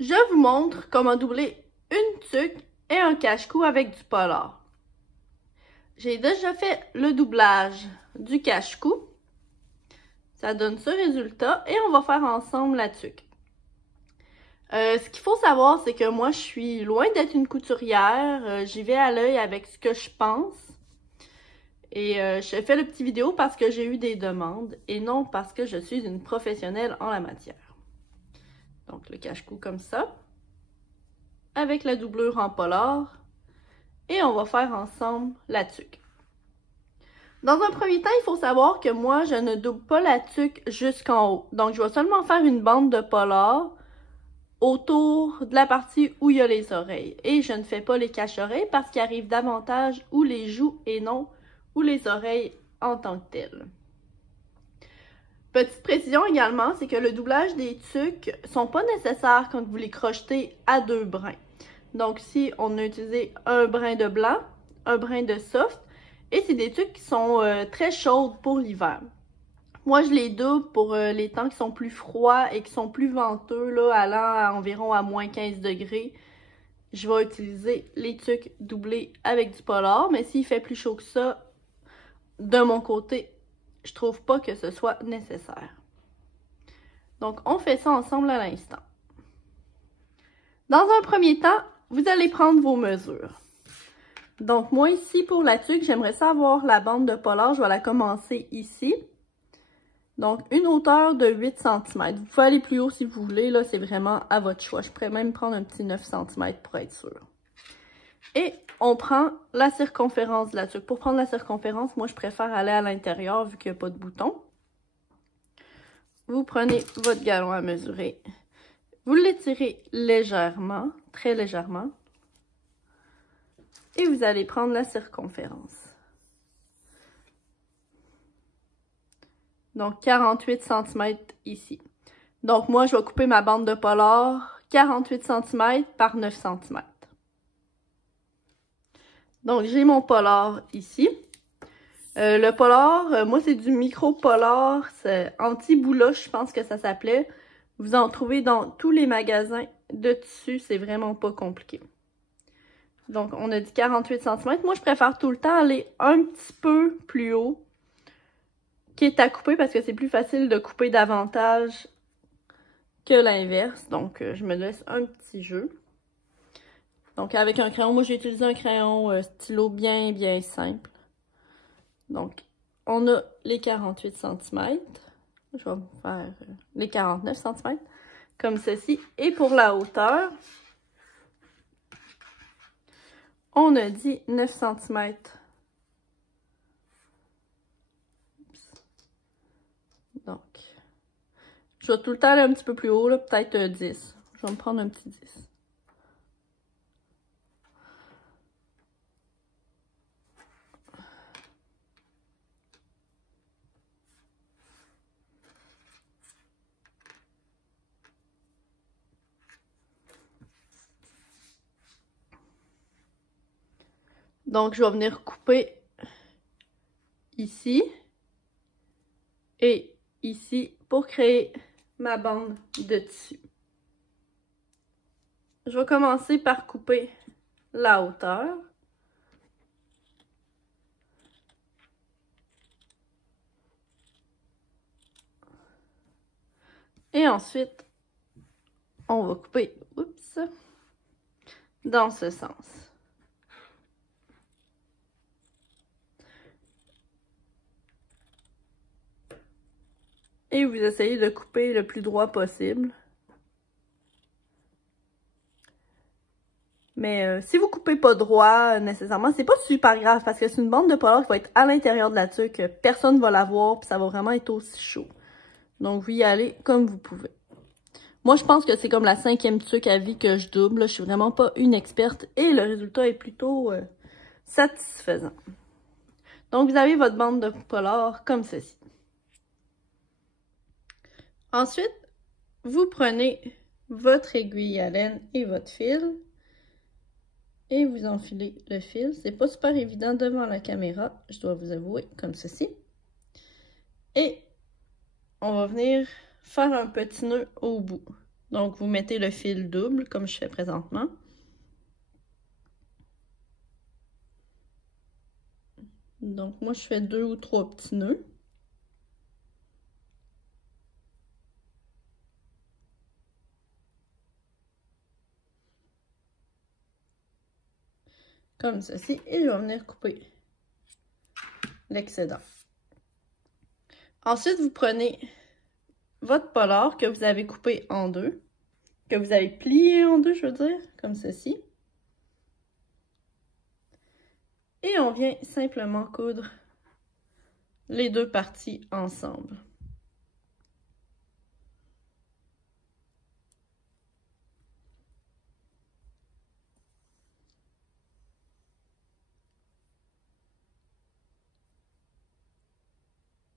Je vous montre comment doubler une tuque et un cache-cou avec du polar. J'ai déjà fait le doublage du cache-cou. Ça donne ce résultat et on va faire ensemble la tuque. Ce qu'il faut savoir, c'est que moi, je suis loin d'être une couturière. J'y vais à l'œil avec ce que je pense. Et je fais le petit vidéo parce que j'ai eu des demandes et non parce que je suis une professionnelle en la matière. Donc, le cache-cou comme ça, avec la doublure en polar, et on va faire ensemble la tuque. Dans un premier temps, il faut savoir que moi, je ne double pas la tuque jusqu'en haut. Donc, je vais seulement faire une bande de polar autour de la partie où il y a les oreilles. Et je ne fais pas les cache-oreilles parce qu'il arrive davantage où les joues et non où les oreilles en tant que telles. Petite précision également, c'est que le doublage des tuques ne sont pas nécessaires quand vous les crochetez à deux brins. Donc ici, on a utilisé un brin de blanc, un brin de soft, et c'est des tuques qui sont très chaudes pour l'hiver. Moi, je les double pour les temps qui sont plus froids et qui sont plus venteux, là, allant environ à moins 15 degrés. Je vais utiliser les tuques doublées avec du polar, mais s'il fait plus chaud que ça, de mon côté, je trouve pas que ce soit nécessaire. Donc, on fait ça ensemble à l'instant. Dans un premier temps, vous allez prendre vos mesures. Donc, moi ici, pour la tuque, j'aimerais savoir la bande de polar. Je vais la commencer ici. Donc, une hauteur de 8 cm. Vous pouvez aller plus haut si vous voulez. Là, c'est vraiment à votre choix. Je pourrais même prendre un petit 9 cm pour être sûr. Et on prend la circonférence de la tuque. Pour prendre la circonférence, moi, je préfère aller à l'intérieur vu qu'il n'y a pas de bouton. Vous prenez votre galon à mesurer. Vous l'étirez légèrement, très légèrement. Et vous allez prendre la circonférence. Donc, 48 cm ici. Donc, moi, je vais couper ma bande de polar 48 cm par 9 cm. Donc, j'ai mon polar ici. Le polar, moi, c'est du micro-polar. C'est anti-bouloche, je pense que ça s'appelait. Vous en trouvez dans tous les magasins de tissus. C'est vraiment pas compliqué. Donc, on a dit 48 cm. Moi, je préfère tout le temps aller un petit peu plus haut, qui est à couper parce que c'est plus facile de couper davantage que l'inverse. Donc, je me laisse un petit jeu. Donc, avec un crayon, moi, j'ai utilisé un crayon stylo bien simple. Donc, on a les 48 cm. Je vais faire les 49 cm, comme ceci. Et pour la hauteur, on a dit 9 cm. Donc, je vais tout le temps aller un petit peu plus haut, peut-être 10. Je vais me prendre un petit 10. Donc, je vais venir couper ici et ici pour créer ma bande de tissu. Je vais commencer par couper la hauteur. Et ensuite, on va couper, oups, dans ce sens. Et vous essayez de couper le plus droit possible. Mais si vous coupez pas droit, nécessairement, c'est pas super grave parce que c'est une bande de polar qui va être à l'intérieur de la tuque. Personne va la voir, puis ça va vraiment être aussi chaud. Donc, vous y allez comme vous pouvez. Moi, je pense que c'est comme la 5e tuque à vie que je double. Là. Je suis vraiment pas une experte et le résultat est plutôt satisfaisant. Donc, vous avez votre bande de polar comme ceci. Ensuite, vous prenez votre aiguille à laine et votre fil et vous enfilez le fil. C'est pas super évident devant la caméra, je dois vous avouer, comme ceci. Et on va venir faire un petit nœud au bout. Donc, vous mettez le fil double, comme je fais présentement. Donc, moi, je fais 2 ou 3 petits nœuds. Comme ceci. Et je vais venir couper l'excédent. Ensuite, vous prenez votre polar que vous avez coupé en deux, que vous avez plié en deux, je veux dire, comme ceci. Et on vient simplement coudre les deux parties ensemble.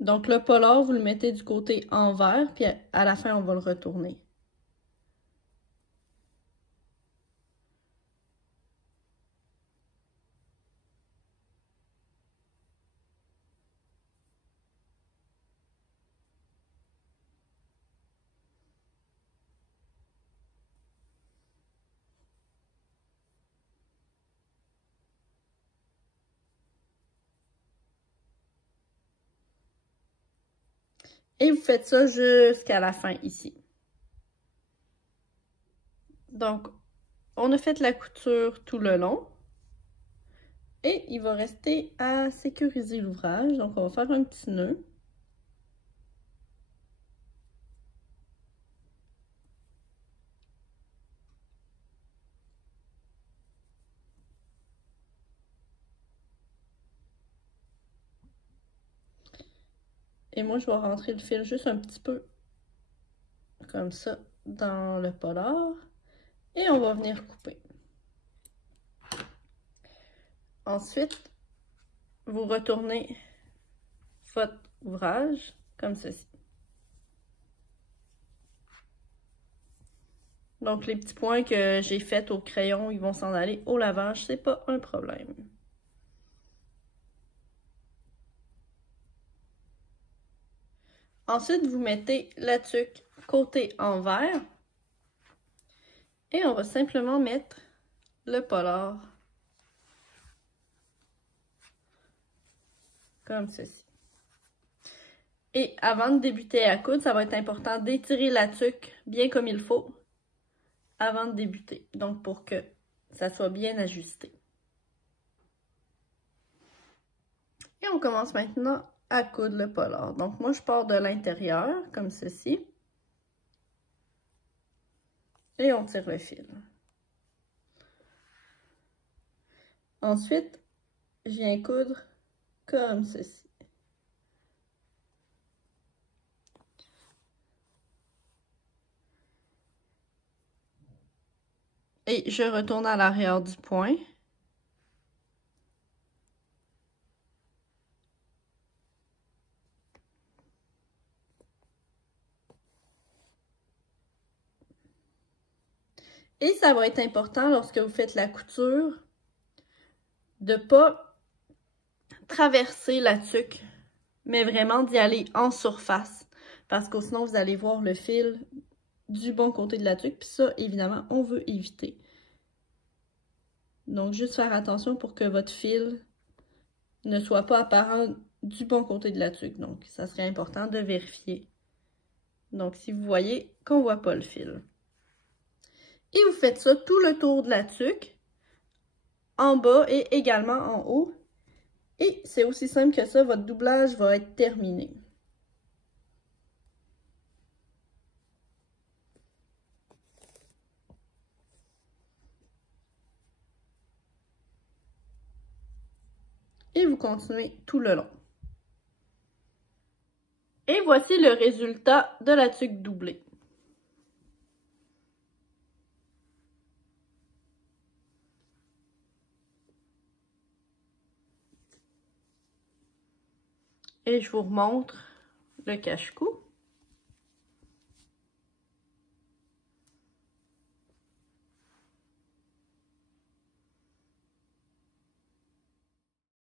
Donc le polar, vous le mettez du côté envers, puis à la fin, on va le retourner. Et vous faites ça jusqu'à la fin ici. Donc, on a fait la couture tout le long. Et il va rester à sécuriser l'ouvrage. Donc, on va faire un petit nœud. Et moi, je vais rentrer le fil juste un petit peu comme ça dans le polar. Et on va venir couper. Ensuite, vous retournez votre ouvrage comme ceci. Donc, les petits points que j'ai faits au crayon, ils vont s'en aller au lavage, c'est pas un problème. Ensuite, vous mettez la tuque côté envers. Et on va simplement mettre le polar comme ceci. Et avant de débuter à coudre, ça va être important d'étirer la tuque bien comme il faut avant de débuter. Donc, pour que ça soit bien ajusté. Et on commence maintenant à coudre le polar. Donc, moi, je pars de l'intérieur, comme ceci. Et on tire le fil. Ensuite, je viens coudre comme ceci. Et je retourne à l'arrière du point. Et ça va être important lorsque vous faites la couture de ne pas traverser la tuque, mais vraiment d'y aller en surface. Parce que sinon, vous allez voir le fil du bon côté de la tuque. Puis ça, évidemment, on veut éviter. Donc, juste faire attention pour que votre fil ne soit pas apparent du bon côté de la tuque. Donc, ça serait important de vérifier. Donc, si vous voyez qu'on ne voit pas le fil. Et vous faites ça tout le tour de la tuque, en bas et également en haut. Et c'est aussi simple que ça, votre doublage va être terminé. Et vous continuez tout le long. Et voici le résultat de la tuque doublée. Et je vous remontre le cache-cou.